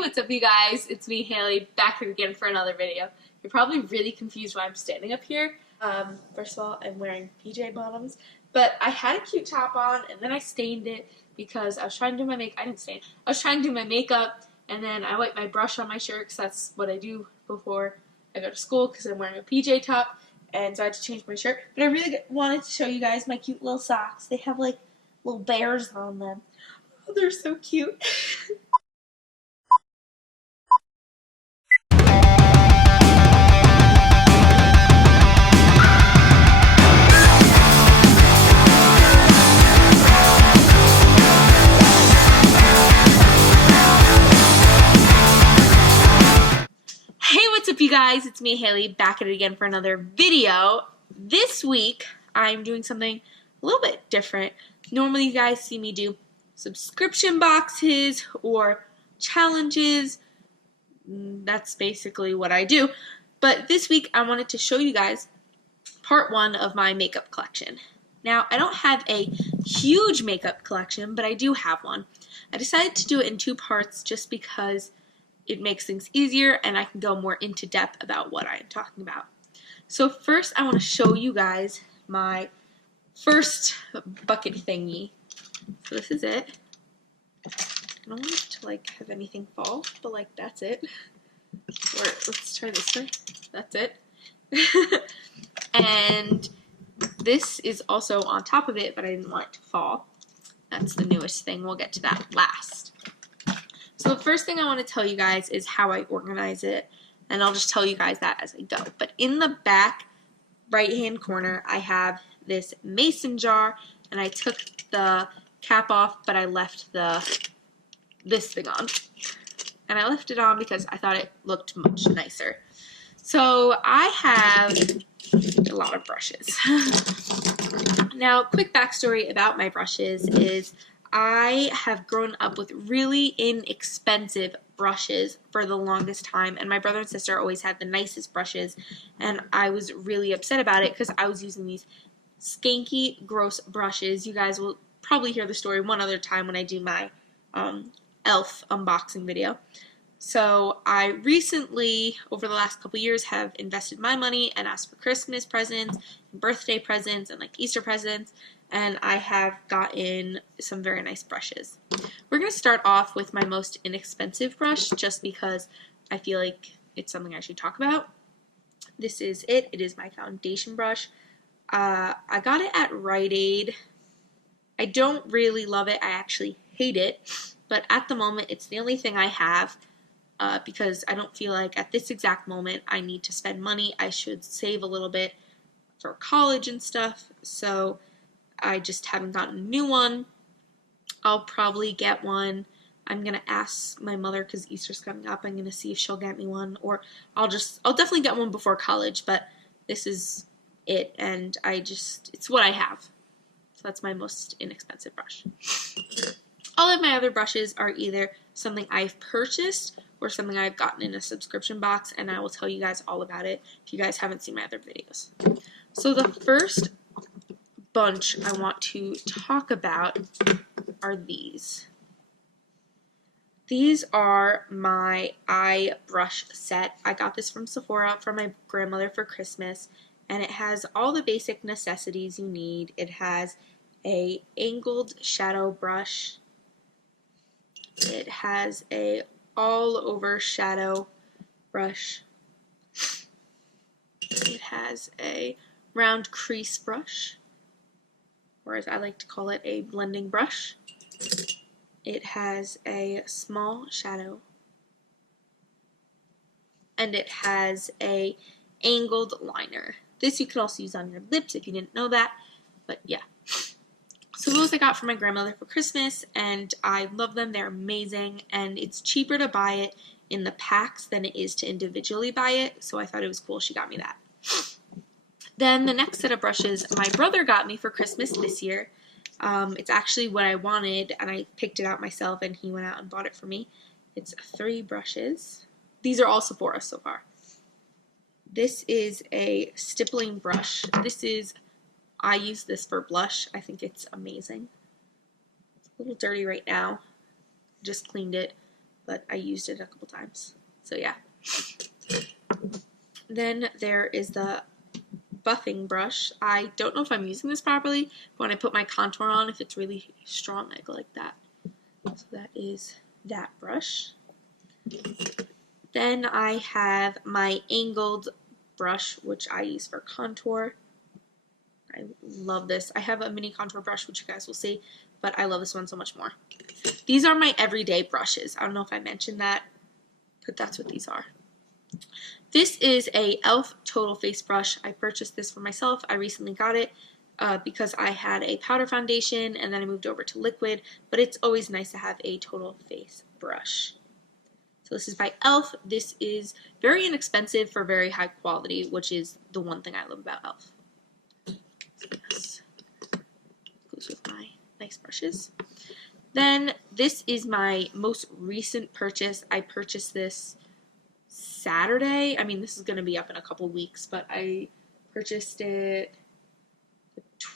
What's up you guys? It's me, Haley, back here again for another video. You're probably really confused why I'm standing up here. First of all, I'm wearing PJ bottoms, but I had a cute top on and then I stained it because I was trying to do my makeup. I didn't stain it. I was trying to do my makeup and then I wiped my brush on my shirt because that's what I do before I go to school because I'm wearing a PJ top, and so I had to change my shirt. But I really wanted to show you guys my cute little socks. They have like little bears on them. Oh, they're so cute. Hey, what's up you guys? It's me, Haley, back at it again for another video. This week, I'm doing something a little bit different. Normally, you guys see me do subscription boxes or challenges. That's basically what I do. But this week, I wanted to show you guys part one of my makeup collection. Now, I don't have a huge makeup collection, but I do have one. I decided to do it in two parts just because it makes things easier and I can go more into depth about what I am talking about. So first I want to show you guys my first bucket thingy. So this is it. I don't want it to like have anything fall, but like that's it. Or let's try this way. That's it. And this is also on top of it, but I didn't want it to fall. That's the newest thing. We'll get to that last. So the first thing I want to tell you guys is how I organize it, and I'll just tell you guys that as I go. But in the back right-hand corner, I have this mason jar, and I took the cap off, but I left this thing on. And I left it on because I thought it looked much nicer. So I have a lot of brushes. Now, quick backstory about my brushes is I have grown up with really inexpensive brushes for the longest time, and my brother and sister always had the nicest brushes, and I was really upset about it because I was using these skanky, gross brushes. You guys will probably hear the story one other time when I do my e.l.f. unboxing video. So I recently, over the last couple years, have invested my money and asked for Christmas presents, and birthday presents, and like Easter presents, and I have gotten some very nice brushes. We're going to start off with my most inexpensive brush just because I feel like it's something I should talk about. This is it. It is my foundation brush. I got it at Rite Aid. I don't really love it. I actually hate it, but at the moment it's the only thing I have. Because I don't feel like at this exact moment I need to spend money. I should save a little bit for college and stuff, so I just haven't gotten a new one. I'll probably get one. I'm going to ask my mother because Easter's coming up. I'm going to see if she'll get me one, or I'll definitely get one before college, but this is it, and it's what I have. So that's my most inexpensive brush. All of my other brushes are either something I've purchased or something I've gotten in a subscription box, and I will tell you guys all about it if you guys haven't seen my other videos. So the first bunch I want to talk about are these. These are my eye brush set. I got this from Sephora from my grandmother for Christmas, and it has all the basic necessities you need. It has a angled shadow brush. It has a all over shadow brush. It has a round crease brush, or as I like to call it, a blending brush. It has a small shadow, and it has a angled liner. This you could also use on your lips if you didn't know that, but yeah. So those I got from my grandmother for Christmas, and I love them. They're amazing, and it's cheaper to buy it in the packs than it is to individually buy it, so I thought it was cool she got me that. Then the next set of brushes my brother got me for Christmas this year. It's actually what I wanted, and I picked it out myself, and he went out and bought it for me. It's 3 brushes. These are all Sephora so far. This is a stippling brush. I use this for blush. I think it's amazing. It's a little dirty right now. Just cleaned it, but I used it a couple times. So yeah. Then there is the buffing brush. I don't know if I'm using this properly, but when I put my contour on, if it's really strong, I go like that. So that is that brush. Then I have my angled brush, which I use for contour. I love this. I have a mini contour brush, which you guys will see, but I love this one so much more. These are my everyday brushes. I don't know if I mentioned that, but that's what these are. This is a e.l.f. Total Face Brush. I purchased this for myself. I recently got it because I had a powder foundation and then I moved over to liquid, but it's always nice to have a total face brush. So this is by e.l.f. This is very inexpensive for very high quality, which is the one thing I love about e.l.f. So yes, goes with my nice brushes. Then this is my most recent purchase. I purchased this Saturday. I mean, this is going to be up in a couple weeks, but I purchased it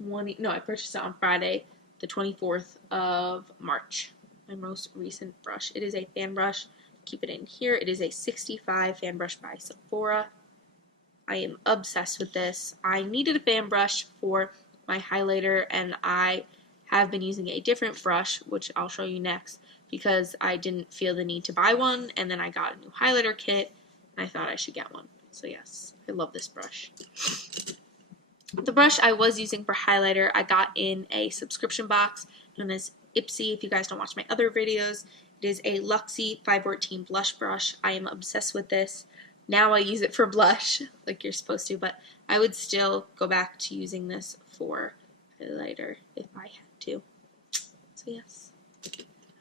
I purchased it on Friday, the 24th of March. My most recent brush. It is a fan brush. Keep it in here. It is a 65 fan brush by Sephora. I am obsessed with this. I needed a fan brush for my highlighter, and I have been using a different brush, which I'll show you next, because I didn't feel the need to buy one, and then I got a new highlighter kit, and I thought I should get one. So yes, I love this brush. The brush I was using for highlighter, I got in a subscription box known as Ipsy. If you guys don't watch my other videos, it is a Luxie 514 blush brush. I am obsessed with this. Now I use it for blush, like you're supposed to, but I would still go back to using this for highlighter if I had to. So yes,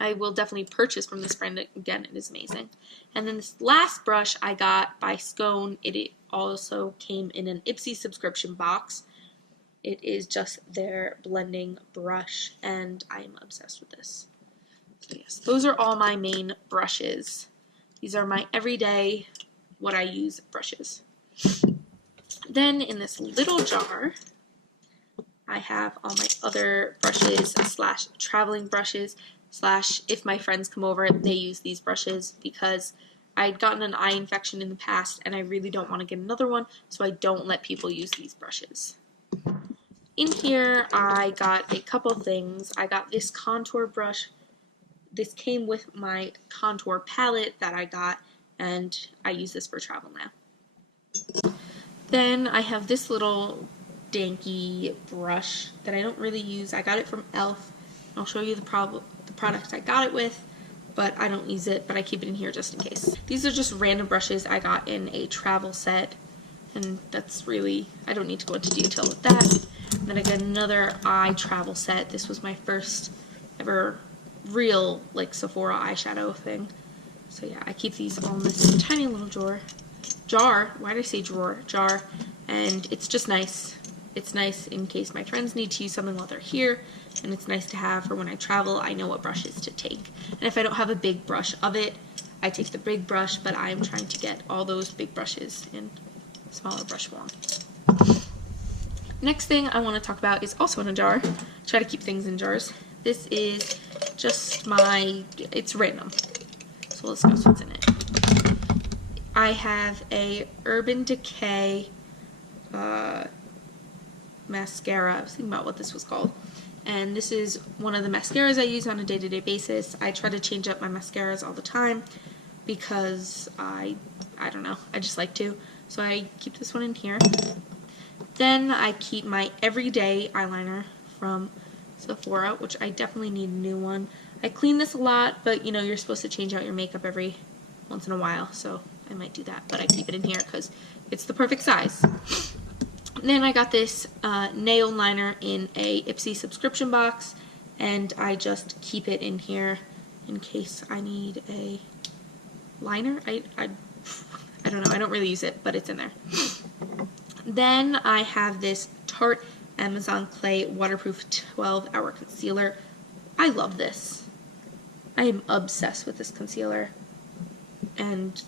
I will definitely purchase from this brand again. It is amazing. And then this last brush I got by Skone. It also came in an Ipsy subscription box. It is just their blending brush, and I am obsessed with this. So yes, those are all my main brushes. These are my everyday, what I use brushes. Then in this little jar, I have all my other brushes slash traveling brushes slash if my friends come over, they use these brushes because I'd gotten an eye infection in the past and I really don't want to get another one, so I don't let people use these brushes. In here, I got a couple things. I got this contour brush. This came with my contour palette that I got, and I use this for travel now. Then I have this little danky brush that I don't really use. I got it from e.l.f. I'll show you the product I got it with, but I don't use it, but I keep it in here just in case. These are just random brushes I got in a travel set, and that's really, I don't need to go into detail with that. And then I got another eye travel set. This was my first ever real like Sephora eyeshadow thing. So yeah, I keep these all in this tiny little jar. Why did I say drawer? Jar. And it's just nice. It's nice in case my friends need to use something while they're here, and it's nice to have for when I travel. I know what brushes to take. And if I don't have a big brush of it, I take the big brush, but I'm trying to get all those big brushes in smaller brush form. Next thing I want to talk about is also in a jar. Try to keep things in jars. This is just it's random. So let's know what's in it. I have a Urban Decay mascara. I was thinking about what this was called. And this is one of the mascaras I use on a day-to-day basis. I try to change up my mascaras all the time because I don't know, I just like to. So I keep this one in here. Then I keep my everyday eyeliner from Sephora, which I definitely need a new one. I clean this a lot, but you know, you're supposed to change out your makeup every once in a while, so I might do that, but I keep it in here because it's the perfect size. Then I got this nail liner in a Ipsy subscription box, and I just keep it in here in case I need a liner. I don't know, I don't really use it, but it's in there. Then I have this Tarte Amazon Clay Waterproof 12-Hour Concealer. I love this. I am obsessed with this concealer, and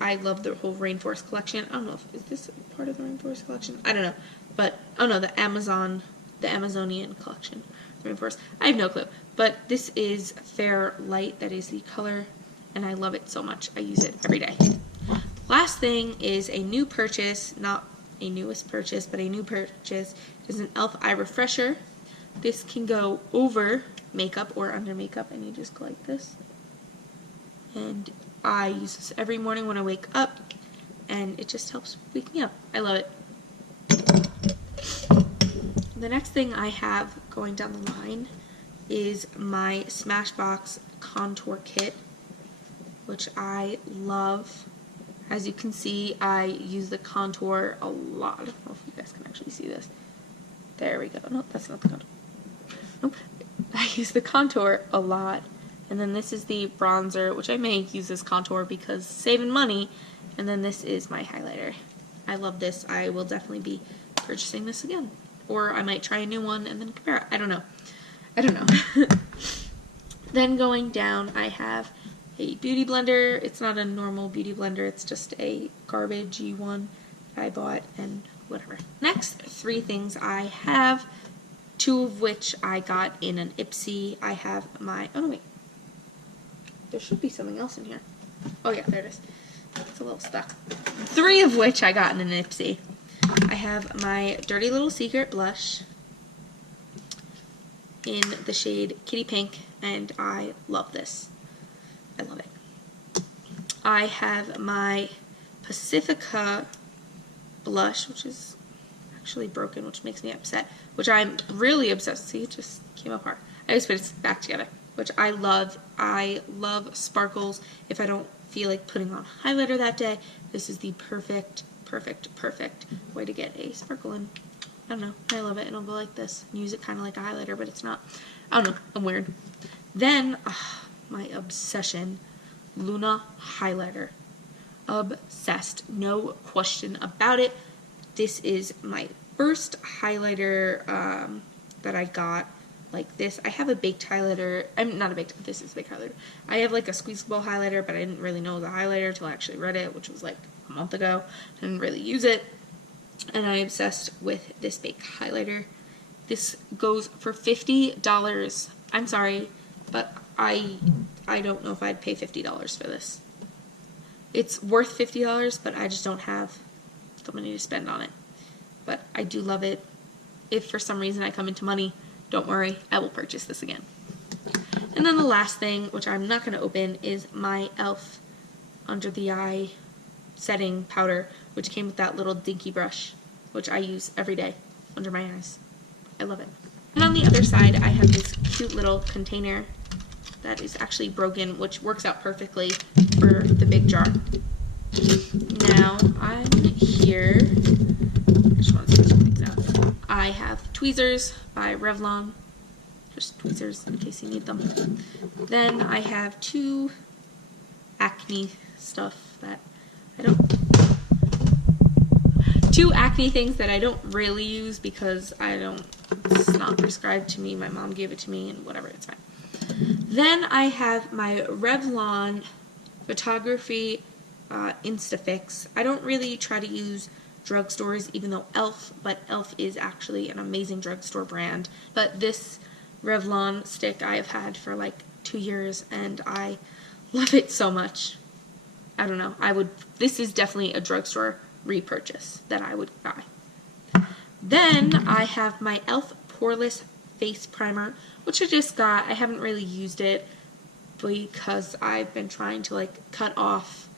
I love the whole Rainforest collection. I don't know is this part of the Rainforest collection? I don't know, but oh no, the Amazonian collection, Rainforest. I have no clue, but this is Fair Light. That is the color. and I love it so much. I use it every day. Last thing is a new purchase, not a newest purchase, but a new purchase, is an e.l.f. eye refresher. This can go over makeup or under makeup, and you just go like this. And I use this every morning when I wake up, and it just helps wake me up. I love it. The next thing I have going down the line is my Smashbox contour kit, which I love. As you can see, I use the contour a lot. I don't know if you guys can actually see this. There we go. Nope, that's not the contour. Nope. I use the contour a lot. And then this is the bronzer, which I may use as contour because saving money. And then this is my highlighter. I love this. I will definitely be purchasing this again. Or I might try a new one and then compare it. I don't know. Then going down, I have a beauty blender. It's not a normal beauty blender. It's just a garbagey one I bought and whatever. Next, 3 things I have, 2 of which I got in an Ipsy. I have my, oh no wait, there should be something else in here. Oh yeah, there it is. It's a little stuck. 3 of which I got in an Ipsy. I have my Dirty Little Secret blush in the shade Kitty Pink, and I love this. I love it. I have my Pacifica blush, which is actually broken, which makes me upset, which I'm really obsessed with. See, it just came apart. I just put it back together, which I love. I love sparkles. If I don't feel like putting on highlighter that day, this is the perfect way to get a sparkle in. I don't know. I love it. It'll go like this. Use it kind of like a highlighter, but it's not. I don't know. I'm weird. Then, my obsession, Luna highlighter. Obsessed. No question about it. This is my first highlighter that I got like this. I have a baked highlighter. I'm not a baked, this is a baked highlighter. I have like a squeezable highlighter, but I didn't really know it was a highlighter until I actually read it, which was like a month ago. I didn't really use it. And I'm obsessed with this baked highlighter. This goes for $50. I'm sorry, but I don't know if I'd pay $50 for this. It's worth $50, but I just don't have the money to spend on it. But I do love it. If for some reason I come into money, don't worry, I will purchase this again. And then the last thing, which I'm not going to open, is my e.l.f. under the eye setting powder, which came with that little dinky brush, which I use every day under my eyes. I love it. And on the other side, I have this cute little container that is actually broken, which works out perfectly for the big jar. Now, I'm here. I just want to switch things out. I have tweezers by Revlon. Just tweezers in case you need them. Then I have 2 acne stuff that I don't... 2 acne things that I don't really use because it's not prescribed to me. My mom gave it to me and whatever, it's fine. Then I have my Revlon Photography Instafix. I don't really try to use drugstores, even though but e.l.f. is actually an amazing drugstore brand. But this Revlon stick I have had for like 2 years, and I love it so much. I don't know. This is definitely a drugstore repurchase that I would buy. Then I have my e.l.f. Poreless Face Primer, which I just got. I haven't really used it because I've been trying to like cut off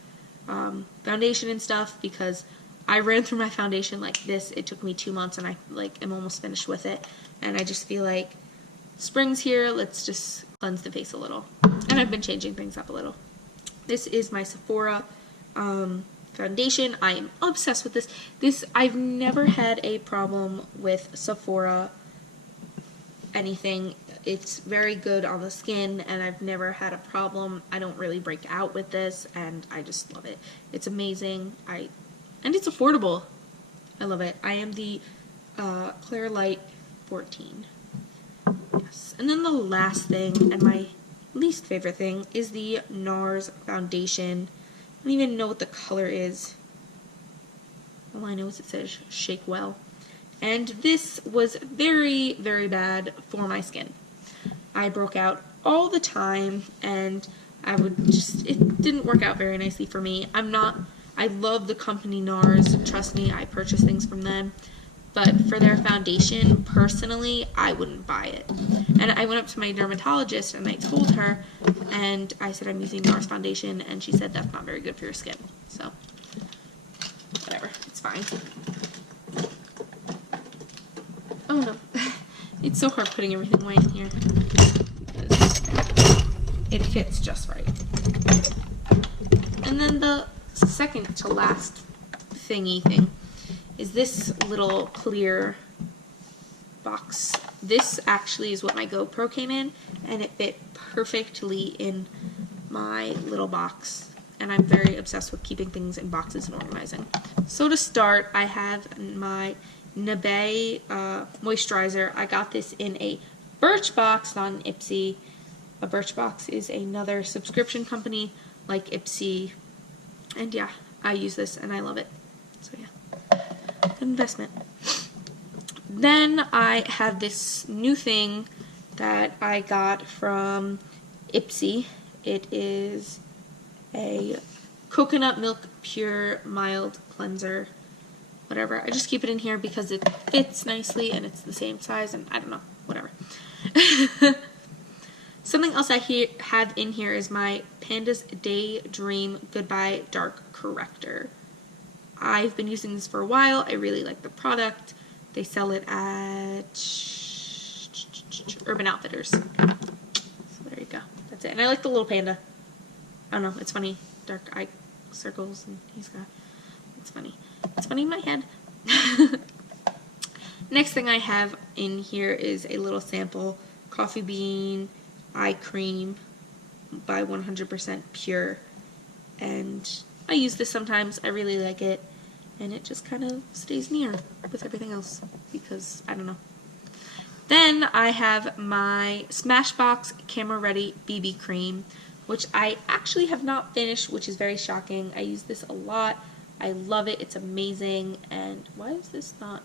foundation and stuff, because I ran through my foundation like this. It took me 2 months and I like am almost finished with it, and I just feel like spring's here, let's just cleanse the face a little. And I've been changing things up a little. This is my Sephora foundation. I am obsessed with this. I've never had a problem with Sephora anything. It's very good on the skin, and I've never had a problem. I don't really break out with this, and I just love it. It's amazing. And it's affordable. I love it. I am the Clear Light 14. Yes. And then the last thing, and my least favorite thing, is the NARS foundation. I don't even know what the color is. All I know is it says Shake Well. And this was very, very bad for my skin. I broke out all the time, and it didn't work out very nicely for me. I love the company NARS. Trust me, I purchase things from them. But for their foundation, personally, I wouldn't buy it. And I went up to my dermatologist and I told her, and I said I'm using NARS foundation, and she said that's not very good for your skin. So, whatever, it's fine. Oh no, it's so hard putting everything away in here because it fits just right. And then the second to last thingy thing is this little clear box. This actually is what my GoPro came in, and it fit perfectly in my little box. And I'm very obsessed with keeping things in boxes and organizing. So to start, I have my Nebe moisturizer. I got this in a Birchbox, not an Ipsy. A Birchbox is another subscription company like Ipsy. And yeah, I use this and I love it. So yeah. Good investment. Then I have this new thing that I got from Ipsy. It is a coconut milk pure mild cleanser. Whatever. I just keep it in here because it fits nicely and it's the same size, and I don't know. Whatever. Something else I have in here is my Pandas Daydream Goodbye Dark Corrector. I've been using this for a while. I really like the product. They sell it at Urban Outfitters. So there you go. That's it. And I like the little panda. I don't know. It's funny. Dark eye circles, and he's got. It's funny. It's funny in my head. Next thing I have in here is a little sample coffee bean eye cream by 100% Pure. And I use this sometimes. I really like it. And it just kind of stays near with everything else because, I don't know. Then I have my Smashbox Camera Ready BB Cream, which I actually have not finished, which is very shocking. I use this a lot. I love it. It's amazing. And why is this not?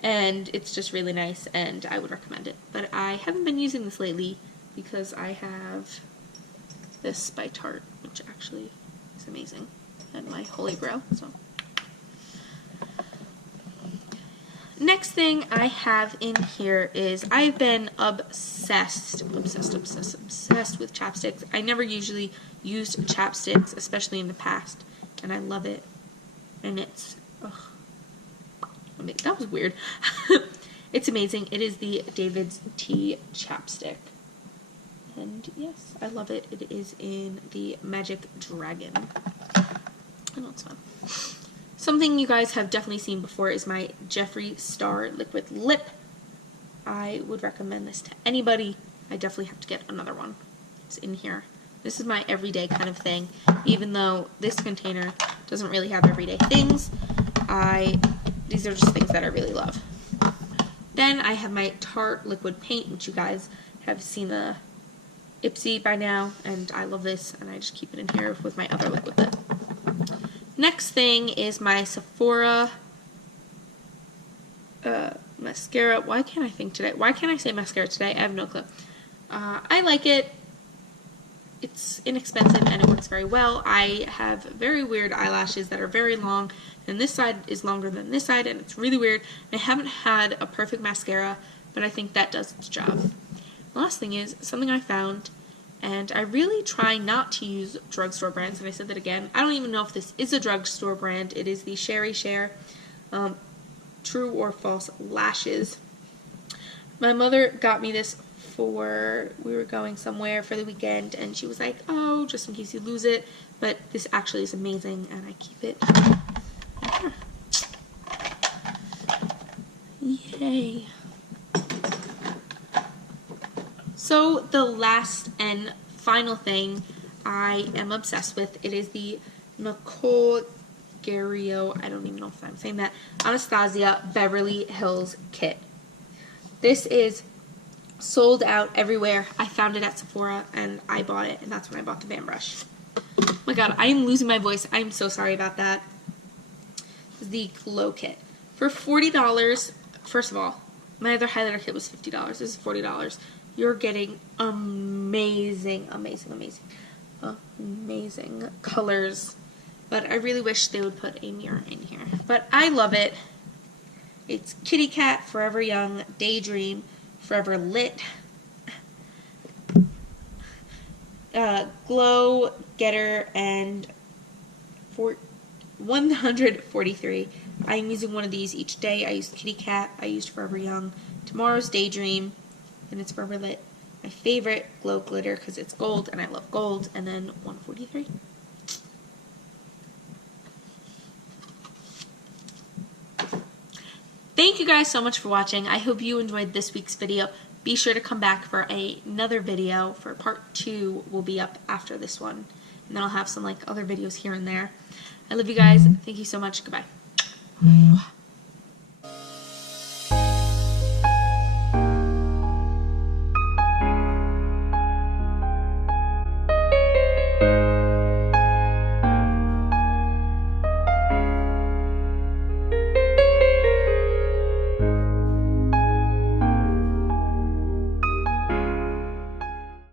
And it's just really nice, and I would recommend it. But I haven't been using this lately because I have this by Tarte, which actually is amazing, and my holy grail. So next thing I have in here is I've been obsessed with chapsticks. I never usually used chapsticks, especially in the past, and I love it. And it's, ugh, that was weird. It's amazing. It is the David's Tea chapstick. And yes, I love it. It is in the Magic Dragon. I know it's fun. Something you guys have definitely seen before is my Jeffree Star Liquid Lip. I would recommend this to anybody. I definitely have to get another one. It's in here. This is my everyday kind of thing. Even though this container doesn't really have everyday things, these are just things that I really love. Then I have my Tarte Liquid Paint, which you guys have seen the Ipsy by now, and I love this, and I just keep it in here with my other liquid lip. Next thing is my Sephora mascara. Why can't I think today? Why can't I say mascara today? I have no clue. I like it. It's inexpensive and it works very well. I have very weird eyelashes that are very long, and this side is longer than this side, and it's really weird. I haven't had a perfect mascara, but I think that does its job. The last thing is something I found, and I really try not to use drugstore brands, and I said that again. I don't even know if this is a drugstore brand. It is the Sherry Share True or False Lashes. My mother got me this we were going somewhere for the weekend, and she was like, oh, just in case you lose it, but this actually is amazing, and I keep it. Yeah. Yay. So the last and final thing I am obsessed with, it is the Nicole Gario, I don't even know if I'm saying that, Anastasia Beverly Hills Kit. This is sold out everywhere. I found it at Sephora and I bought it, and that's when I bought the Van Brush. Oh my god, I am losing my voice. I'm so sorry about that. This is the Glow Kit. For $40, first of all, my other highlighter kit was $50. This is $40. You're getting amazing, amazing, amazing amazing colors. But I really wish they would put a mirror in here. But I love it. It's Kitty Cat, Forever Young, Daydream, Forever Lit, Glow, Getter, and 143. I'm using one of these each day. I used Kitty Cat, I used Forever Young. Tomorrow's Daydream, and it's Forever Lit. My favorite, Glow Glitter, because it's gold, and I love gold, and then 143. Thank you guys so much for watching. I hope you enjoyed this week's video. Be sure to come back for another video. For part 2 will be up after this one. And then I'll have some other videos here and there. I love you guys. Thank you so much. Goodbye.